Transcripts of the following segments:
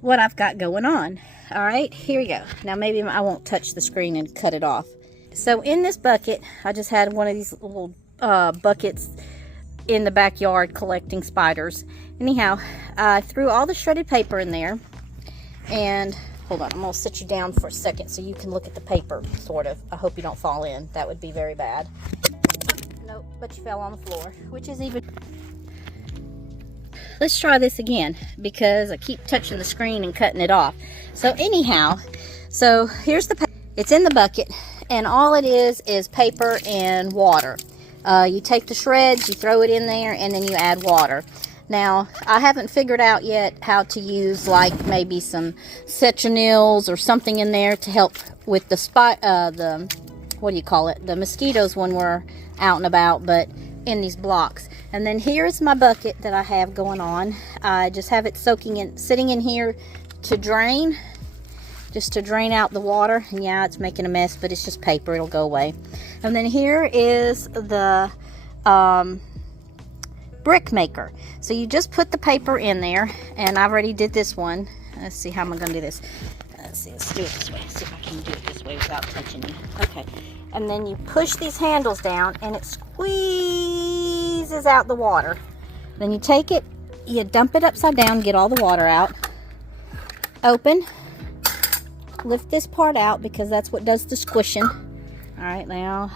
what I've got going on. All right, here we go. Now maybe I won't touch the screen and cut it off. So in this bucket, I just had one of these little buckets in the backyard collecting spiders. Anyhow, I threw all the shredded paper in there, and hold on, I'm gonna sit you down for a second so you can look at the paper, sort of. I hope you don't fall in. That would be very bad. Nope, but you fell on the floor, which is even... Let's try this again, because I keep touching the screen and cutting it off. So anyhow, so here's the paper. It's in the bucket, and all it is paper and water. You take the shreds, you throw it in there, and then you add water. Now, I haven't figured out yet how to use, like, maybe some citronils or something in there to help with the what do you call it? The mosquitoes when we're out and about, but in these blocks. And then here's my bucket that I have going on. I just have it sitting in here to drain, just to drain out the water. And yeah, it's making a mess, but it's just paper. It'll go away. And then here is the brick maker. So you just put the paper in there, and I already did this one. Let's see, how am I going to do this? Let's see, let's do it this way. Let's see if I can do it this way without touching you. Okay. And then you push these handles down, and it squeezes out the water. Then you take it, you dump it upside down, get all the water out. Open. Lift this part out, because that's what does the squishing. All right, now,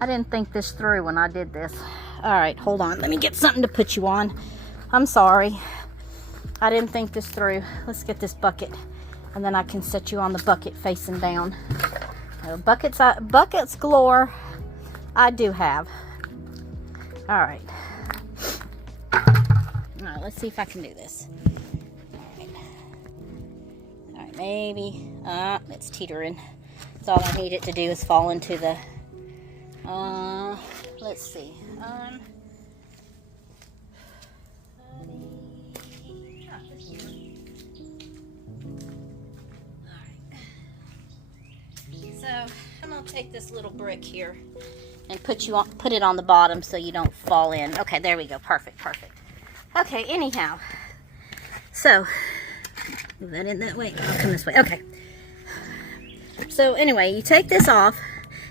I didn't think this through when I did this. All right, hold on. Let me get something to put you on. I'm sorry. I didn't think this through. Let's get this bucket, and then I can set you on the bucket facing down. Buckets galore. I do have. All right. All right, let's see if I can do this. All right, maybe. It's teetering. So all I need it to do is fall into the... let's see. So I'm gonna take this little brick here and put it on the bottom so you don't fall in. Okay, there we go. Perfect. Okay, anyhow. So move that in that way. I'll come this way. Okay. So anyway, you take this off,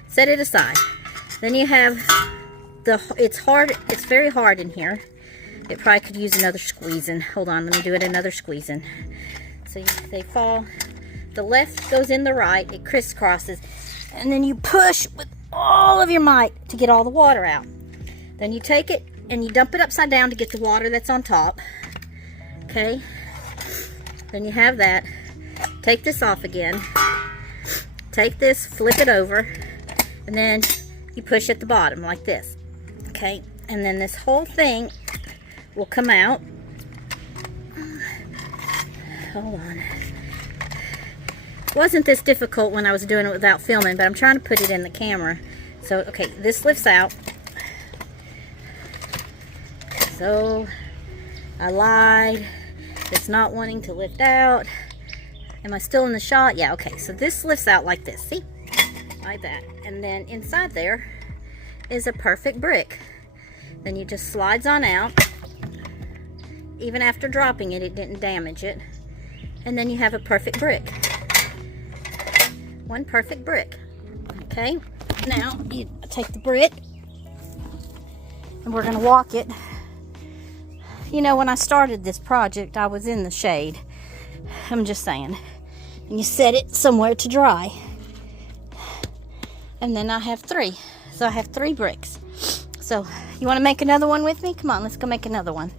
set it aside. Then you have it's hard. It's very hard in here. It probably could use another squeezing. Hold on, let me do it another squeezing. So they fall. The left goes in the right. It crisscrosses, and then you push with all of your might to get all the water out. Then you take it and you dump it upside down to get the water that's on top. Okay. Then you have that. Take this off again. Take this, flip it over, and then you push at the bottom like this. Okay, and then this whole thing will come out. Hold on. It wasn't this difficult when I was doing it without filming, but I'm trying to put it in the camera. So, okay, this lifts out. So, I lied. It's not wanting to lift out. Am I still in the shot? Yeah, okay. So this lifts out like this. See? Like that. And then inside there is a perfect brick. Then you just slides on out. Even after dropping it, it didn't damage it. And then you have a perfect brick. One perfect brick. Okay? Now, you take the brick, and we're going to walk it. You know, when I started this project, I was in the shade. I'm just saying. And you set it somewhere to dry. And then I have 3. So I have 3 bricks. So, you want to make another one with me? Come on, let's go make another one.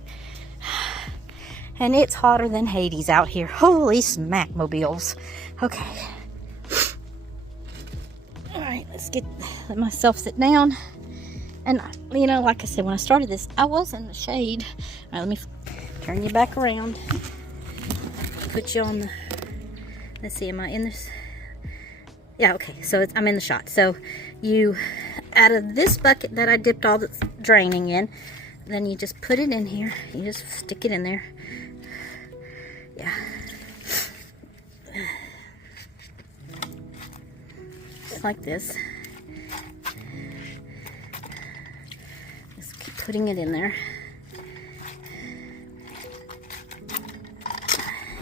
And it's hotter than Hades out here. Holy smackmobiles. Okay. Alright, let myself sit down. And, you know, like I said, when I started this, I was in the shade. All right, let me turn you back around. Put you on the... Let's see, am I in this? Yeah, okay, so I'm in the shot. So, you, out of this bucket that I dipped all the draining in, then you just put it in here. You just stick it in there. Yeah. Just like this. Just keep putting it in there.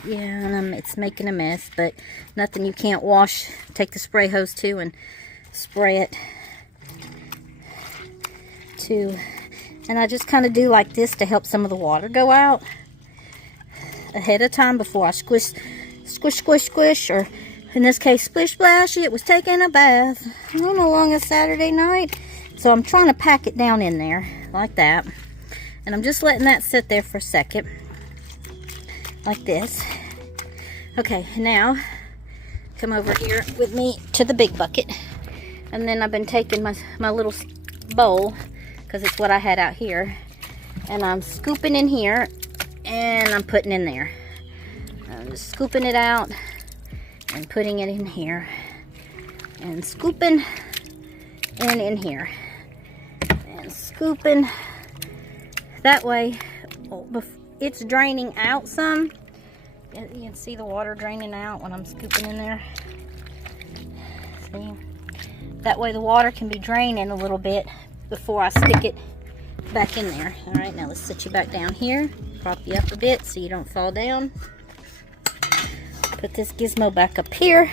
Yeah, and it's making a mess, but nothing you can't wash. Take the spray hose too and spray it too. And I just kind of do like this to help some of the water go out ahead of time before I squish, or in this case, splish splash. It was taking a bath on a longest Saturday night. So I'm trying to pack it down in there like that. And I'm just letting that sit there for a second. Like this. Okay, now come over here with me to the big bucket. And then I've been taking my little bowl, because it's what I had out here. And I'm scooping in here and I'm putting in there. I'm just scooping it out and putting it in here. And scooping and in here. And scooping. That way it's draining out some. You can see the water draining out when I'm scooping in there. See? That way the water can be draining a little bit before I stick it back in there. All right, now let's sit you back down here. Prop you up a bit so you don't fall down. Put this gizmo back up here.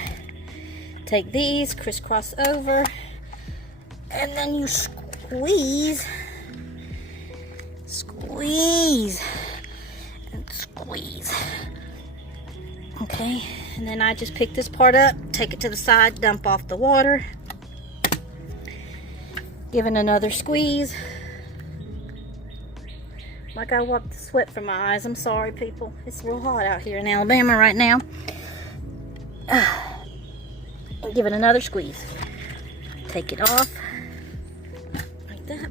Take these, crisscross over, and then you squeeze, and squeeze. Okay, and then I just pick this part up, take it to the side, dump off the water, give it another squeeze. Like I wiped the sweat from my eyes. I'm sorry, people. It's real hot out here in Alabama right now. And give it another squeeze. Take it off like that.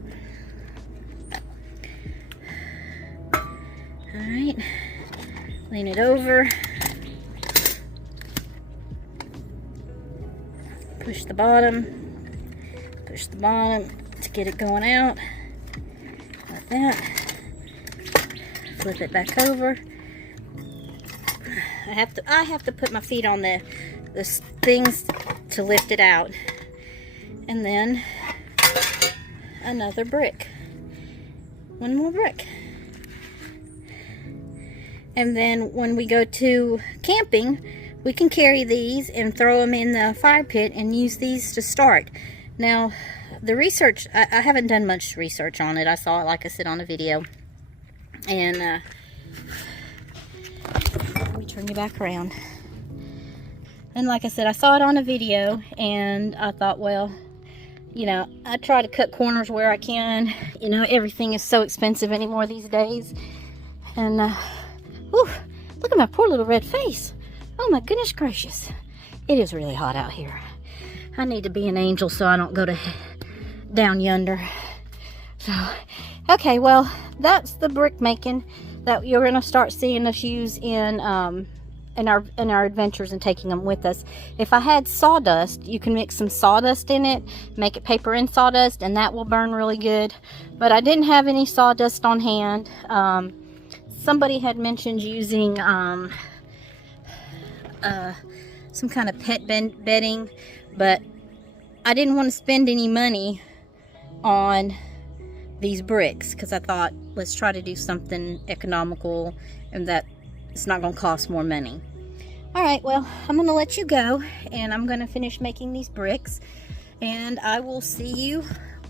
All right. Lean it over. Push the bottom to get it going out like that. Flip it back over. I have to put my feet on the things to lift it out. And then another brick. One more brick. And then when we go to camping, we can carry these and throw them in the fire pit and use these to start. Now, the research, I haven't done much research on it. I saw it, like I said, on a video. And let me turn you back around. And like I said, I saw it on a video, and I thought, well, you know, I try to cut corners where I can. You know, everything is so expensive anymore these days. And whew, look at my poor little red face. Oh my goodness gracious. It is really hot out here. I need to be an angel so I don't go to down yonder. So, okay, well, that's the brick making that you're going to start seeing us use in our adventures and taking them with us. If I had sawdust, you can mix some sawdust in it, make it paper and sawdust, and that will burn really good. But I didn't have any sawdust on hand. Somebody had mentioned using some kind of pet bedding, but I didn't want to spend any money on these bricks because I thought, let's try to do something economical and that it's not going to cost more money. All right, well, I'm going to let you go, and I'm going to finish making these bricks, and I will see you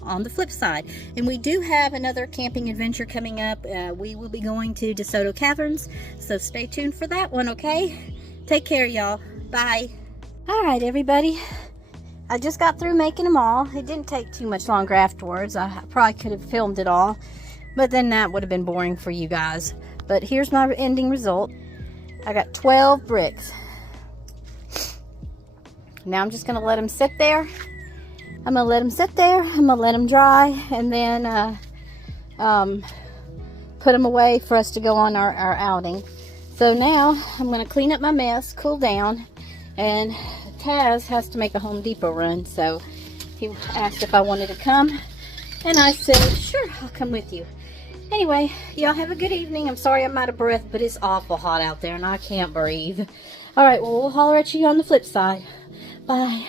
on the flip side. And we do have another camping adventure coming up. We will be going to DeSoto Caverns, so stay tuned for that one, okay? Take care, y'all. Bye. All right, everybody. I just got through making them all. It didn't take too much longer afterwards. I probably could have filmed it all, but then that would have been boring for you guys. But here's my ending result. I got 12 bricks. Now I'm just going to let them sit there. I'm going to let them sit there. I'm going to let them dry, and then put them away for us to go on our outing. So now I'm going to clean up my mess, cool down, and Taz has to make a Home Depot run, so he asked if I wanted to come, and I said, sure, I'll come with you. Anyway, y'all have a good evening. I'm sorry I'm out of breath, but it's awful hot out there, and I can't breathe. All right, well, we'll holler at you on the flip side. Bye.